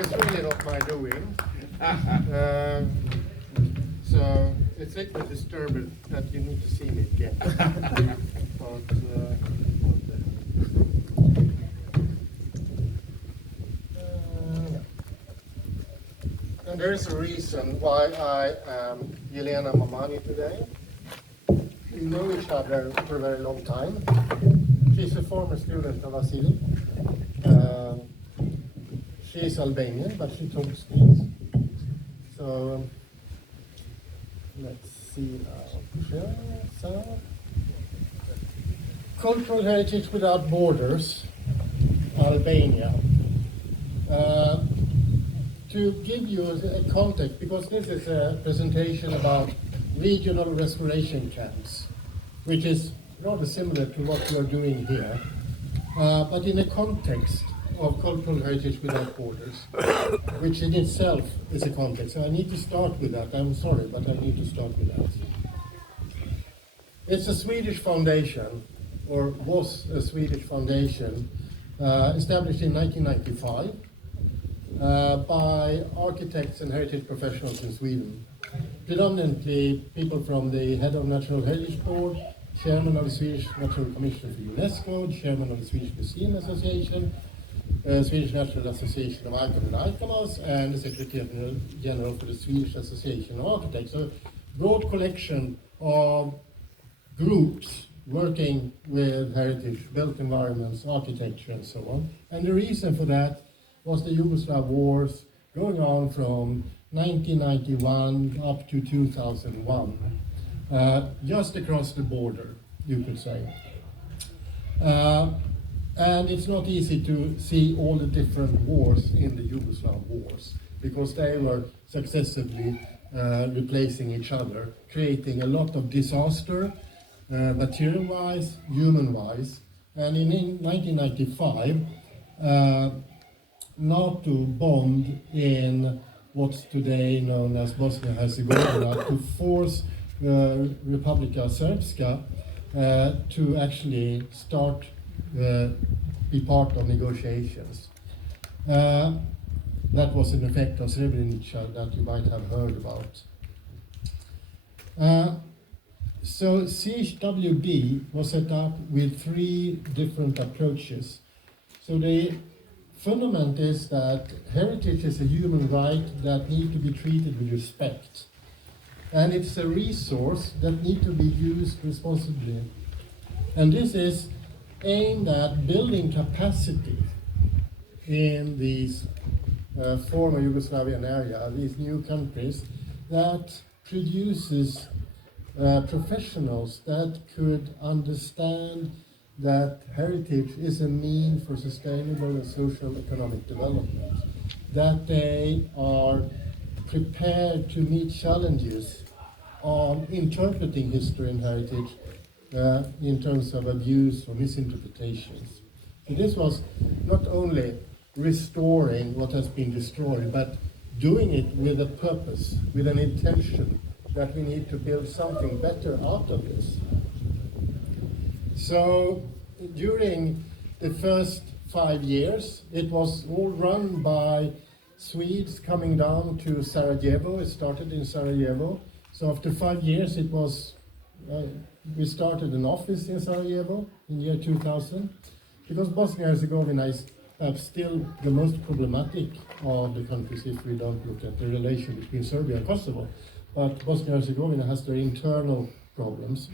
It's really not my doing. So it's a little bit disturbing that you need to see me again. But, and there is a reason why I am Elena Mamani today. We know each other for a very long time. She's a former student of Vasily. She's Albanian, but she talks Swedish. So let's see now. So, Cultural Heritage Without Borders, Albania. To give you a context, because this is a presentation about regional restoration camps, which is rather similar to what we are doing here, but in a context of Cultural Heritage Without Borders, which in itself is a context. So I need to start with that. I'm sorry, but I need to start with that. It's a Swedish foundation, or was a Swedish foundation, established in 1995 by architects and heritage professionals in Sweden. Predominantly people from the head of National Heritage Board, chairman of the Swedish National Commission for UNESCO, chairman of the Swedish Museum Association, Swedish National Association of Icon and Iconos, and the Secretary General for the Swedish Association of Architects. So, broad collection of groups working with heritage, built environments, architecture, and so on. And the reason for that was the Yugoslav wars going on from 1991 up to 2001, just across the border, you could say. And it's not easy to see all the different wars in the Yugoslav wars, because they were successively replacing each other, creating a lot of disaster, material-wise, human-wise. And in 1995, NATO bombed in what's today known as Bosnia-Herzegovina to force Republika Srpska to actually start be part of negotiations. That was an effect of Srebrenica that you might have heard about. So CHwB was set up with 3 different approaches. So the fundament is that heritage is a human right that needs to be treated with respect. And it's a resource that needs to be used responsibly. And this is aimed at building capacity in these former Yugoslavian area, these new countries, that produces professionals that could understand that heritage is a means for sustainable and social economic development, that they are prepared to meet challenges on interpreting history and heritage in terms of abuse or misinterpretations. So this was not only restoring what has been destroyed, but doing it with a purpose, with an intention that we need to build something better out of this. So during the first 5 years, it was all run by Swedes coming down to Sarajevo. It started in Sarajevo. So after 5 years, it was we started an office in Sarajevo in year 2000, because Bosnia-Herzegovina is perhaps still the most problematic of the countries if we don't look at the relation between Serbia and Kosovo. But Bosnia-Herzegovina has their internal problems.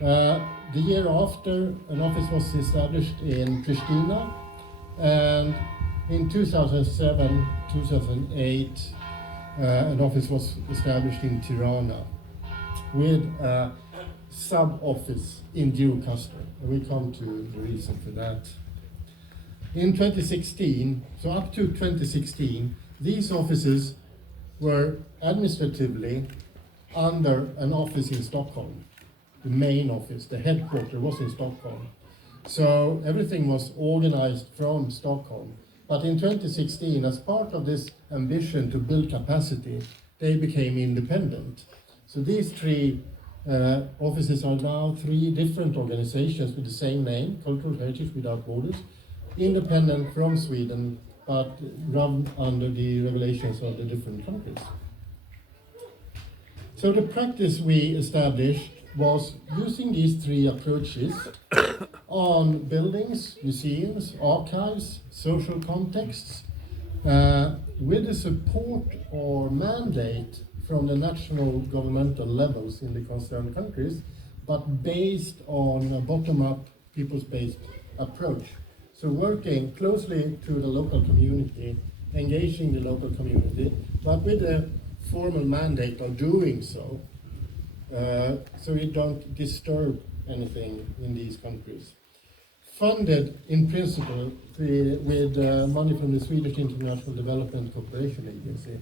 The year after, an office was established in Pristina, and in 2007, 2008, an office was established in Tirana with a sub-office in Gjurkastra. We come to the reason for that. In 2016, so up to 2016, these offices were administratively under an office in Stockholm. The main office, the headquarters was in Stockholm. So everything was organized from Stockholm. But in 2016, as part of this ambition to build capacity, they became independent. So these 3 offices are now 3 different organizations with the same name, Cultural Heritage Without Borders, independent from Sweden, but run under the regulations of the different countries. So the practice we established was using these three approaches on buildings, museums, archives, social contexts, with the support or mandate from the national governmental levels in the concerned countries, but based on a bottom-up, peoples-based approach. So working closely to the local community, engaging the local community, but with a formal mandate of doing so, so we don't disturb anything in these countries. Funded in principle with money from the Swedish International Development Cooperation Agency.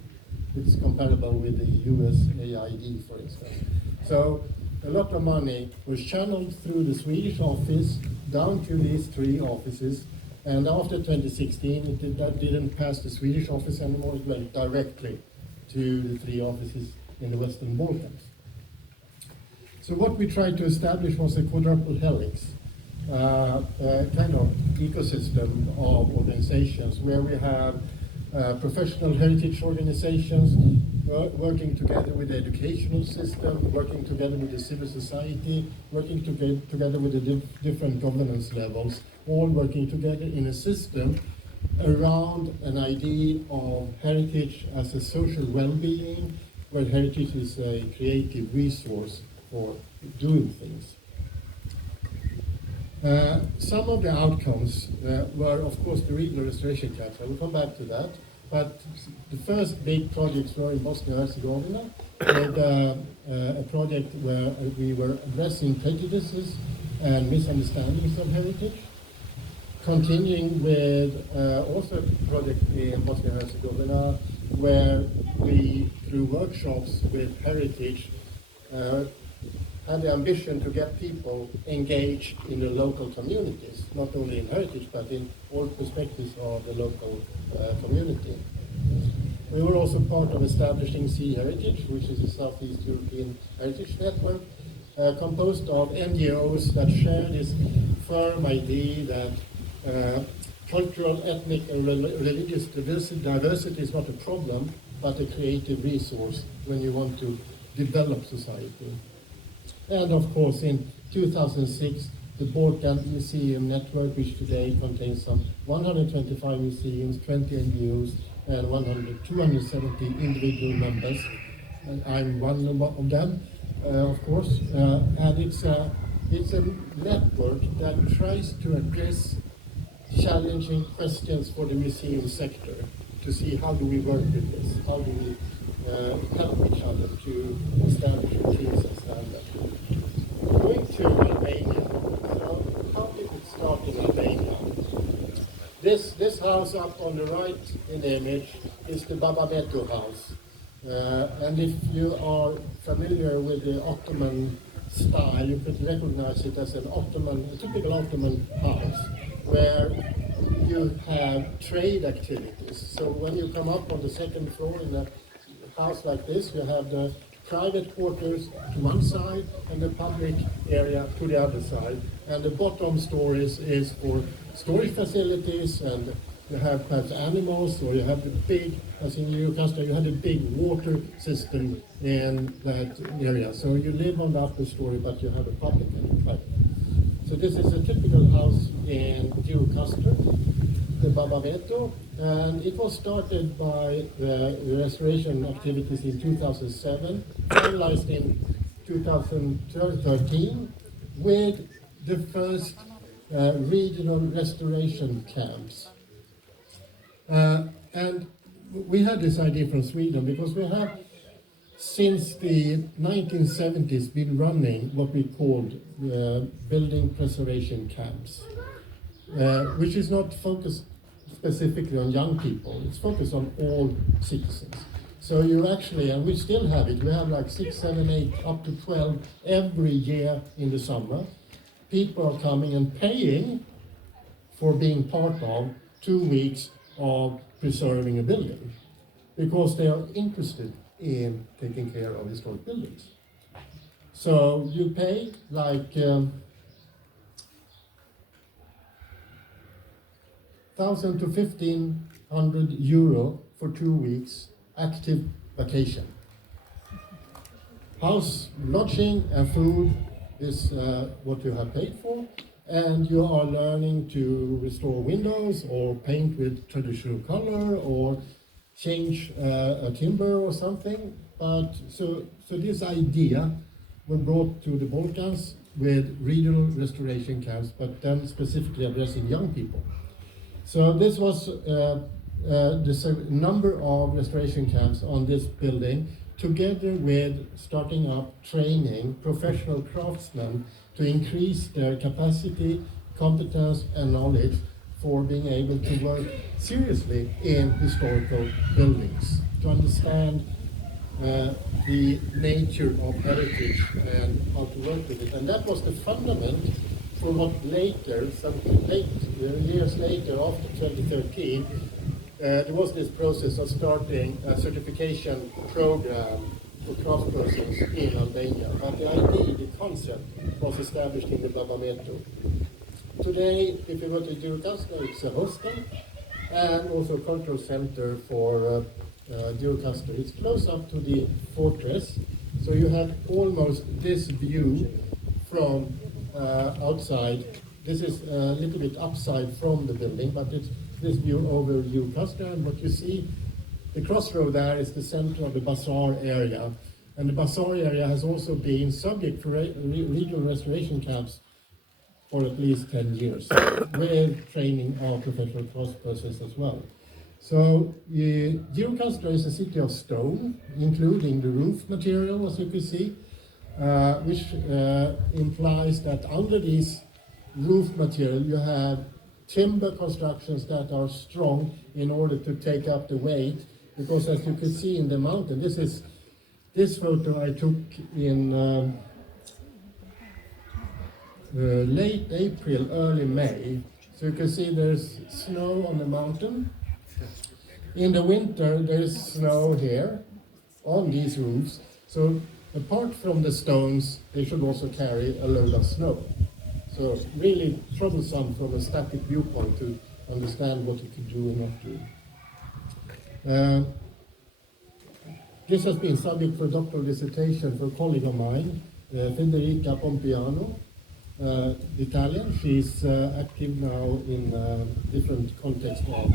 It's comparable with the USAID, for instance. So a lot of money was channeled through the Swedish office down to these three offices, and after 2016 that didn't pass the Swedish office anymore, it went directly to the three offices in the Western Balkans. So what we tried to establish was a quadruple helix, kind of ecosystem of organizations where we have professional heritage organizations working together with the educational system, working together with the civil society, working together with the different governance levels, all working together in a system around an idea of heritage as a social well-being, where heritage is a creative resource for doing things. Some of the outcomes were, of course, the regional restoration camps. I will come back to that. But the first big projects were in Bosnia and Herzegovina, with a project where we were addressing prejudices and misunderstandings of heritage. Continuing with also a project in Bosnia and Herzegovina, where we, through workshops with heritage, had the ambition to get people engaged in the local communities, not only in heritage, but in all perspectives of the local community. We were also part of establishing CHwB, which is a Southeast European Heritage Network, composed of NGOs that share this firm idea that cultural, ethnic, and religious diversity is not a problem, but a creative resource when you want to develop society. And of course, in 2006, the Balkan Museum Network, which today contains some 125 museums, 20 NGOs, and 270 individual members. And I'm one of them, of course. And it's a network that tries to address challenging questions for the museum sector, to see how do we work with this, how do we help each other to establish routines and standards. Going to Albania, so how did it start in Albania? This house up on the right in the image is the Baba Beto house. And if you are familiar with the Ottoman style, you could recognize it as a typical Ottoman house, where you have trade activities. So when you come up on the second floor in a house like this, you have the private quarters to one side and the public area to the other side. And the bottom stories is for storage facilities, and you have perhaps animals, or you have the big, as in Eurocasta, you have the big water system in that area. So you live on the upper story, but you have a public and private. So this is a typical house in Eurocasta, the Baba Beto, and it was started by the restoration activities in 2007, finalized in 2013, with the first regional restoration camps. And we had this idea from Sweden because we have, since the 1970s, been running what we called building preservation camps, which is not focused specifically on young people, it's focused on all citizens. So you actually, and we still have it, we have like 6, 7, 8, up to 12 every year in the summer. People are coming and paying for being part of 2 weeks of preserving a building, because they are interested in taking care of historic buildings. So you pay like 1,000 to 15 €500 for 2 weeks active vacation. House, lodging and food is what you have paid for, and you are learning to restore windows or paint with traditional color or change a timber or something. But so this idea was brought to the Balkans with regional restoration camps, but then specifically addressing young people. So this was the number of restoration camps on this building, together with starting up training professional craftsmen to increase their capacity, competence and knowledge for being able to work seriously in historical buildings, to understand the nature of heritage and how to work with it. And that was the fundament for what later, some years later, after 2013, there was this process of starting a certification program for craftspersons in Albania. But the idea, the concept, was established in the Babameto. Today, if you go to Gjirokastër, it's a hostel and also a cultural center for Gjirokastër. It's close up to the fortress, so you have almost this view from outside. This is a little bit upside from the building, but it's this view over Gjirokastër, and what you see, the crossroad there is the center of the bazaar area. And the bazaar area has also been subject to regional restoration camps for at least 10 years, with training of professional craftspersons as well. So Gjirokastër is a city of stone, including the roof material, as you can see, which implies that under this roof material you have timber constructions that are strong in order to take up the weight, because as you can see in the mountain, this photo I took in late April, early May. So you can see there's snow on the mountain. In the winter there's snow here on these roofs. So apart from the stones, they should also carry a load of snow. So really troublesome from a static viewpoint to understand what you can do and not do. This has been subject for a doctoral dissertation for a colleague of mine, Federica Pompiano, Italian. She's active now in different contexts of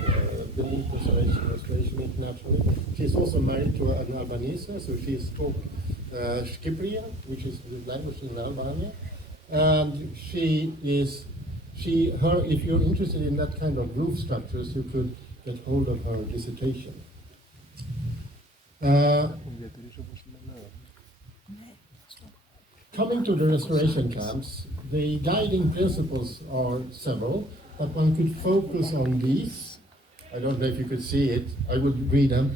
building preservation, restoration internationally. She's also married to an Albanese, so she's taught Shqipëria, which is the language in Albania. And if you're interested in that kind of roof structures, you could get hold of her dissertation. Coming to the restoration camps, the guiding principles are several, but one could focus on these. I don't know if you could see it, I would read them.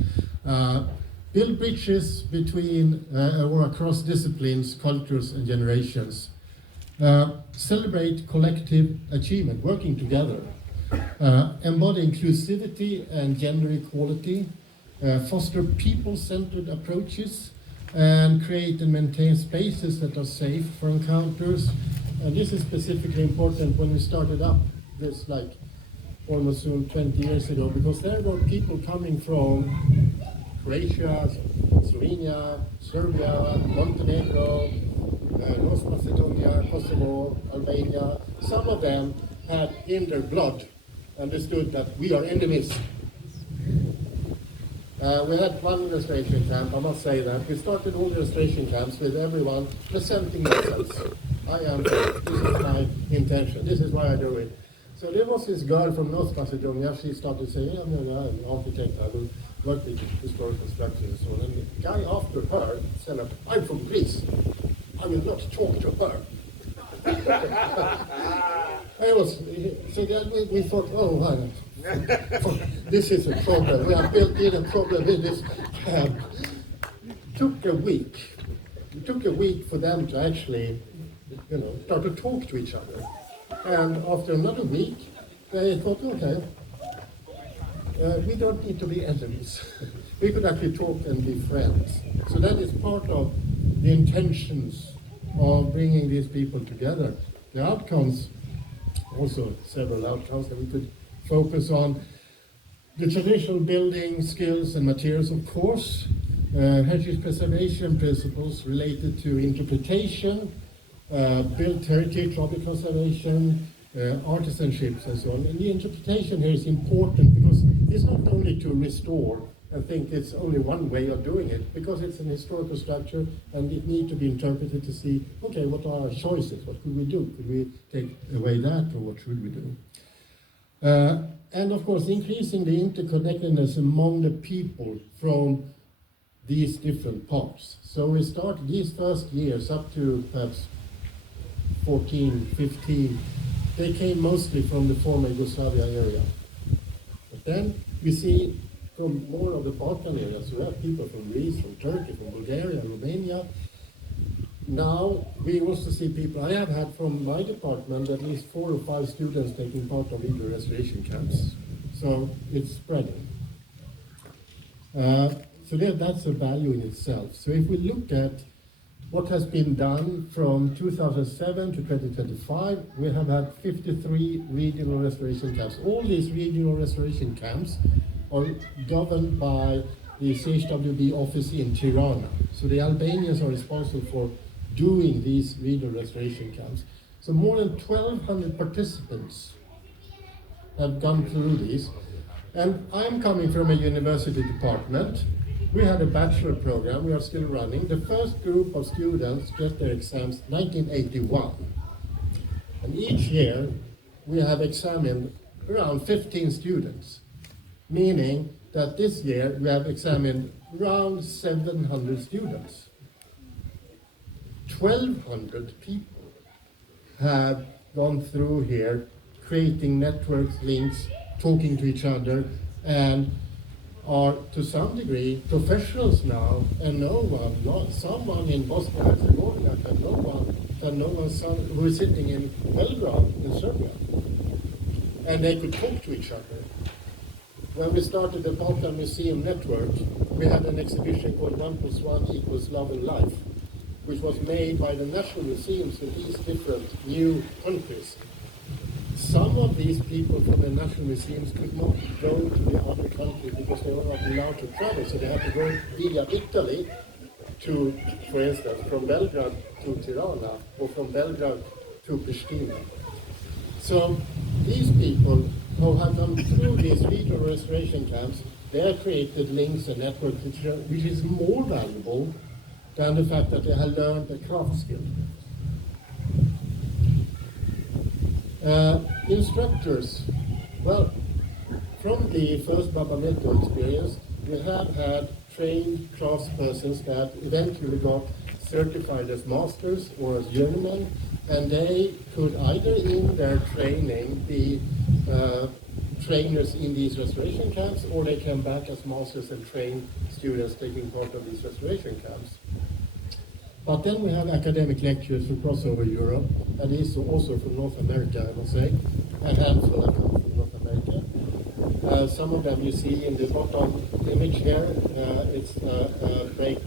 Build bridges between or across disciplines, cultures and generations. Celebrate collective achievement, working together. Embody inclusivity and gender equality. Foster people-centered approaches and create and maintain spaces that are safe for encounters. And this is specifically important when we started up this like almost soon 20 years ago, because there were people coming from Croatia, Slovenia, Serbia, Montenegro, North Macedonia, Kosovo, Albania. Some of them had in their blood understood that we are enemies. We had one restoration camp, I must say that. We started all the restoration camps with everyone presenting themselves. This is my intention, this is why I do it. So there was this girl from North Macedonia, she started saying, I'm an architect, I will work with historical structures and so on. And the guy after her said, I'm from Greece, I will not talk to her. So then we thought, oh, why not? This is a problem. We have built in a problem in this camp. It took a week. It took a week for them to actually, start to talk to each other. And after another week, they thought, okay, we don't need to be enemies. We could actually talk and be friends. So that is part of the intentions of bringing these people together. The outcomes, also several outcomes that we could focus on. The traditional building skills and materials, of course, heritage preservation principles related to interpretation, built heritage, object conservation, artisanships and so on. And the interpretation here is important because it's not only to restore and think it's only one way of doing it, because it's an historical structure and it needs to be interpreted to see, okay, what are our choices? What could we do? Could we take away that, or what should we do? And of course, increasing the interconnectedness among the people from these different parts. So we started these first years up to perhaps 14, 15, they came mostly from the former Yugoslavia area. But then we see from more of the Balkan areas, we have people from Greece, from Turkey, from Bulgaria, Romania. Now we also see people, I have had from my department at least 4 or 5 students taking part of video restoration camps. So it's spreading. So that's a value in itself. So if we look at what has been done from 2007 to 2025, we have had 53 regional restoration camps. All these regional restoration camps are governed by the CHwB office in Tirana. So the Albanians are responsible for doing these regional restoration camps. So more than 1,200 participants have gone through these. And I'm coming from a university department. We had a bachelor program, we are still running. The first group of students get their exams 1981. And each year we have examined around 15 students, meaning that this year we have examined around 700 students. 1,200 people have gone through here, creating networks, links, talking to each other, and are to some degree professionals now, and someone in Bosse Lagerqvist can know someone who is sitting in Belgrade in Serbia, and they could talk to each other. When we started the Balkan Museum Network, we had an exhibition called 1 + 1 = Love and Life, which was made by the national museums in these different new countries. Some of these people from the national museums could not go to the other countries because they were not allowed to travel, so they had to go via Italy to, for instance, from Belgrade to Tirana, or from Belgrade to Pristina. So these people who have gone through these regional restoration camps, they have created links and networks which is more valuable than the fact that they have learned a craft skill. Instructors, well, from the first Babameto experience, we have had trained craftspersons that eventually got certified as masters or as journeymen, and they could either in their training be trainers in these restoration camps, or they came back as masters and trained students taking part of these restoration camps. But then we have academic lecturers across over Europe, and is also from North America, I must say, a handful that come from North America. Some of them you see in the bottom image here. It's a break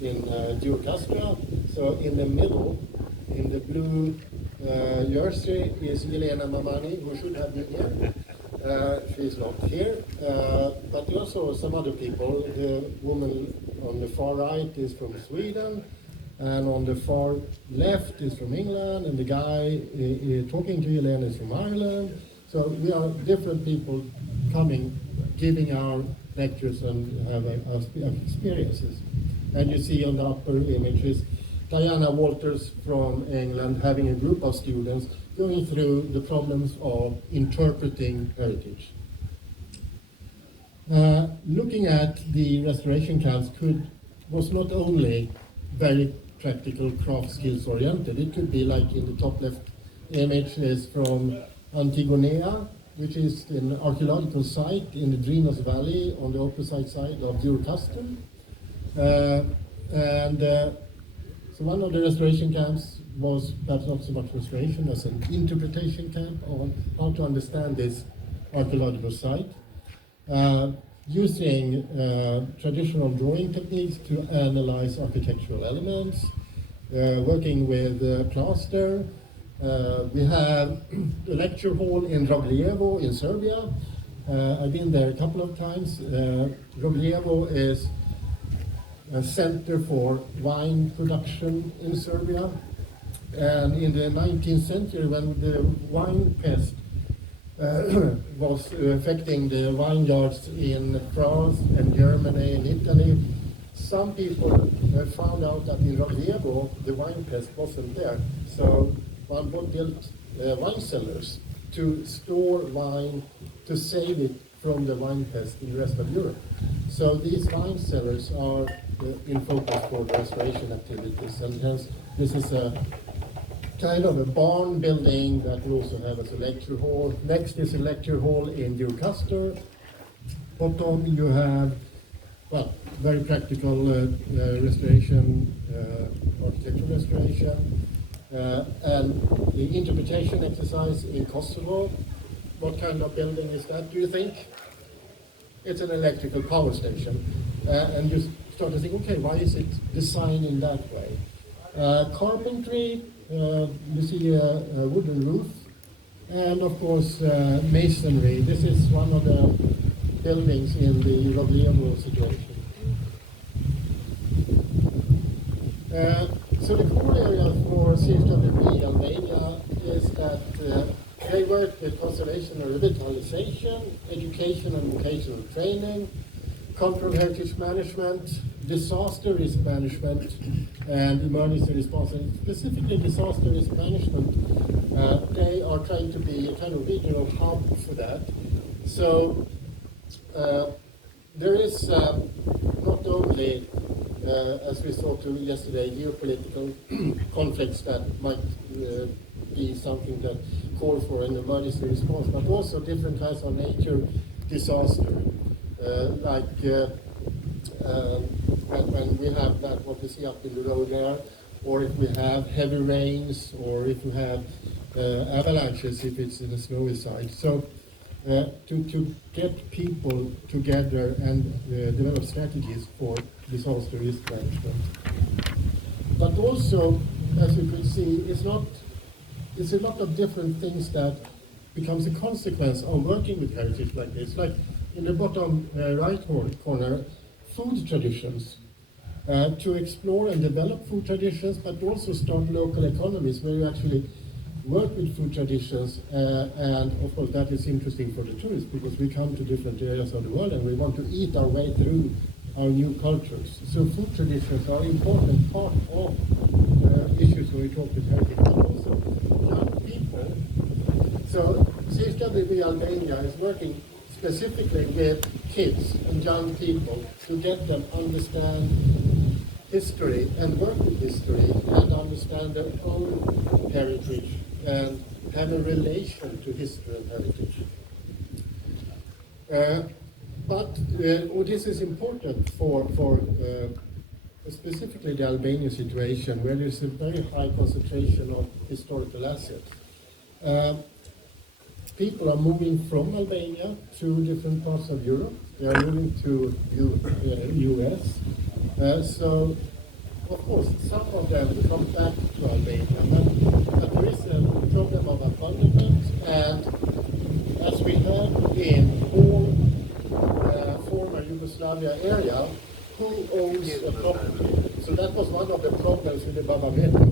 in Geocastria. So in the middle, in the blue jersey, is Elena Mamani, who should have been here. She's not here. But also some other people. The woman on the far right is from Sweden. And on the far left is from England, and the guy talking to Elena is from Ireland. So we are different people coming, giving our lectures and having our experiences. And you see on the upper images, Diana Walters from England having a group of students going through the problems of interpreting heritage. Looking at the restoration camps was not only very practical craft skills oriented. It could be like in the top left image is from Antigonea, which is an archaeological site in the Drinos Valley on the opposite side of Geocastria. So one of the restoration camps was perhaps not so much restoration as an interpretation camp on how to understand this archaeological site. Using traditional drawing techniques to analyze architectural elements, working with plaster. We have the lecture hall in Dragljevo in Serbia, I've been there a couple of times. Rogljevo is a center for wine production in Serbia. And in the 19th century, when the wine pest was affecting the vineyards in France and Germany and Italy, some people found out that in Rogljevo the wine pest wasn't there. So one built wine cellars to store wine, to save it from the wine pest in the rest of Europe. So these wine cellars are in focus for restoration activities, and hence this is a kind of a barn building that we also have as a lecture hall. Next is a lecture hall in Jurkaster. Bottom you have, well, very practical restoration, architectural restoration, and the interpretation exercise in Kosovo. What kind of building is that, do you think? It's an electrical power station. And you start to think, okay, why is it designed in that way? Carpentry, you see a wooden roof, and of course masonry. This is one of the buildings in the Rogljevo situation. So the core area for CHwB Albania is that they work with conservation and revitalization, education and vocational training, cultural heritage management, disaster risk management, and emergency response. And specifically disaster risk management, they are trying to be a kind of regional hub for that. So there is not only, as we saw yesterday, geopolitical conflicts that might be something that call for an emergency response, but also different kinds of nature disaster, like when we have that, what we see up in the road there, or if we have heavy rains, or if we have avalanches, if it's in the snowy side. So to get people together and develop strategies for disaster risk management. But also, as you could see, it's a lot of different things that becomes a consequence of working with heritage like this. Like in the bottom right corner, food traditions. To explore and develop food traditions, but also start local economies where you actually work with food traditions, and of course that is interesting for the tourists because we come to different areas of the world and we want to eat our way through our new cultures. So food traditions are an important part of issues when we talk with heritage, but also young people. So CHwB Albania is working specifically with kids and young people to get them understand history and work with history and understand their own heritage and have a relation to history and heritage. But this is important for specifically the Albanian situation, where there's a very high concentration of historical assets. People are moving from Albania to different parts of Europe. They are moving to US. So, of course, some of them come back to Albania, but there is a problem of abandonment, and as we have in all former Yugoslavia area, who owns a property? So that was one of the problems with the Baba Metro.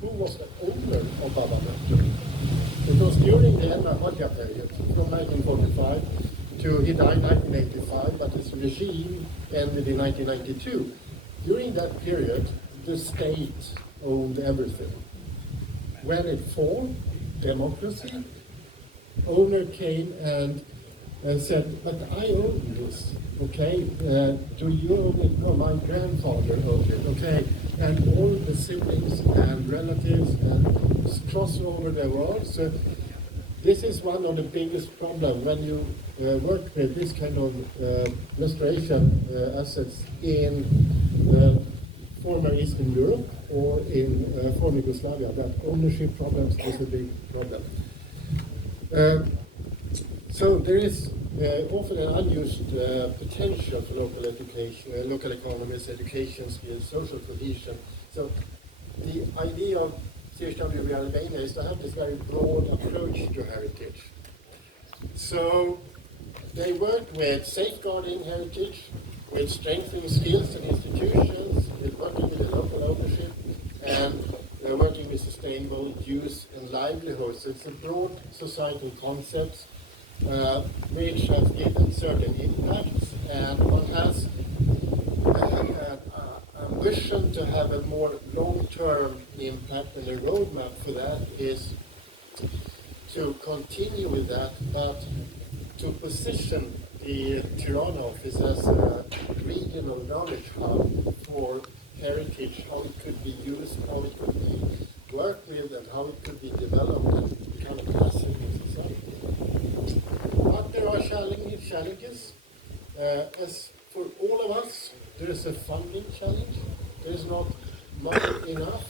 Who was the owner of Baba Metro? Because during the Elena Mamani period, from 1945 to he died 1985, but his regime ended in 1992. During that period, the state owned everything. When it formed democracy, owner came and said, but I own this, okay? Do you own it? No, my grandfather owned it, okay? And all the siblings and relatives and cross over the world. So this is one of the biggest problems when you work with this kind of restoration assets in former Eastern Europe or in former Yugoslavia. That ownership problems is a big problem. So there is often an unused potential for local education, local economies, education skills, social cohesion. So the idea of CHwB is to have this very broad approach to heritage. So they worked with safeguarding heritage, with strengthening skills and institutions, with working with the local ownership, and working with sustainable use and livelihoods. It's a broad societal concept which has given certain impacts, and one has ambition to have a more long-term impact, and the roadmap for that is to continue with that, but to position the Tirana office as a regional knowledge hub for heritage, how it could be used, how it could be worked with, and how it could be developed and become a classic in society. But there are challenges. As for all of us, there is a funding challenge. There is not money enough.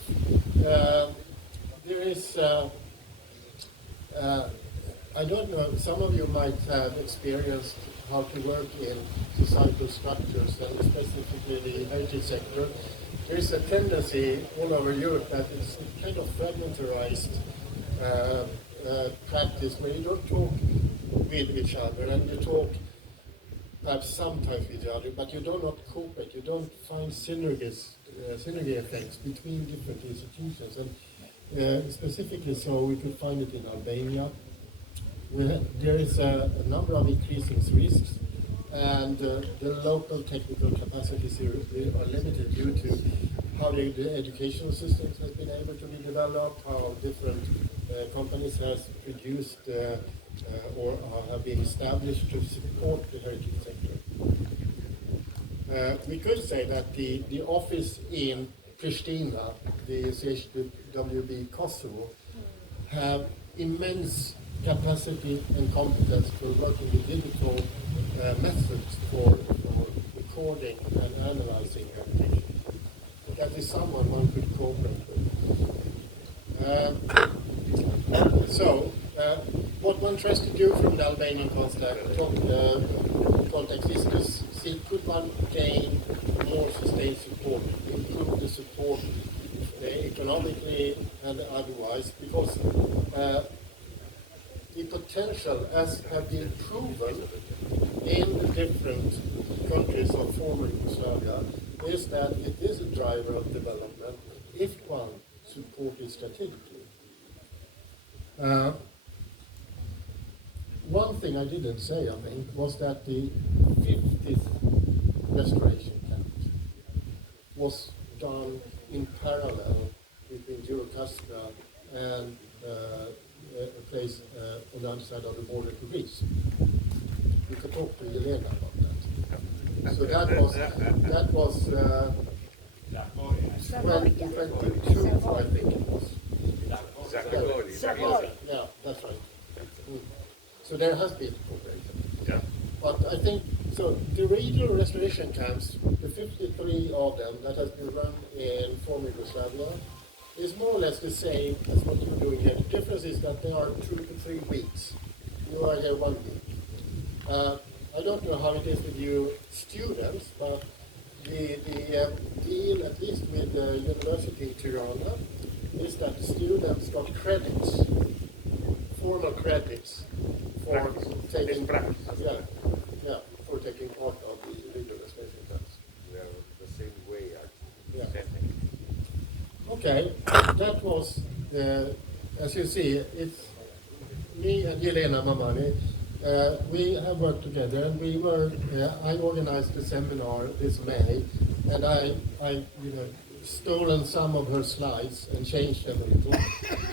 There is, I don't know, some of you might have experienced how to work in societal structures, and specifically the heritage sector. There is a tendency all over Europe that it's kind of fragmentarized practice where you don't talk with each other, and you talk perhaps sometimes with each other, but you do not cooperate. You don't find synergy effects between different institutions, and specifically so we could find it in Albania. There is a number of increasing risks, and the local technical capacities are limited due to how the educational systems has been able to be developed, how different companies has produced or have been established to support the heritage sector. We could say that the office in Pristina, the CHwB Kosovo, have immense capacity and competence for working with digital methods for recording and analyzing heritage. That is someone one could cooperate with. So, what one tries to do from the Albanian context is to see could one gain more sustained support, improve the support economically and otherwise, because the potential, as have been proven in the different countries of former Yugoslavia, is that it is a driver of development if one supports it strategically. One thing I didn't say, I think, was that the 50th restoration camp was done in parallel between Eurocastra and a place on the other side of the border to Greece. We could talk to Elena about that. So that was 2022, I think it was. Yeah, that's right. So there has been cooperation. Yeah. But I think, so the regional restoration camps, the 53 of them that has been run in former Yugoslavia, is more or less the same as what you're doing here. The difference is that they are 2 to 3 weeks. You are here 1 week. I don't know how it is with you students, but the deal, at least with the University in Tirana, is that students got credits, formal credits, for taking for taking part of the regional restoration camps. We are the same way. Okay, that was, as you see, it's me and Elena Mamani. We have worked together, and we were. I organized the seminar this May, and I stolen some of her slides and changed them a little.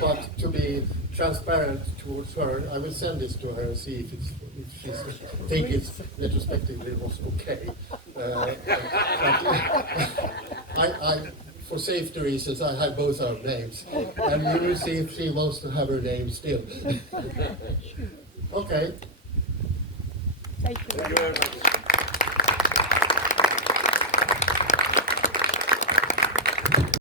But to be transparent towards her, I will send this to her and see if she think it's retrospectively was okay. For safety reasons, I have both our names, and we will see if she wants to have her name still. Okay. Thank you very much.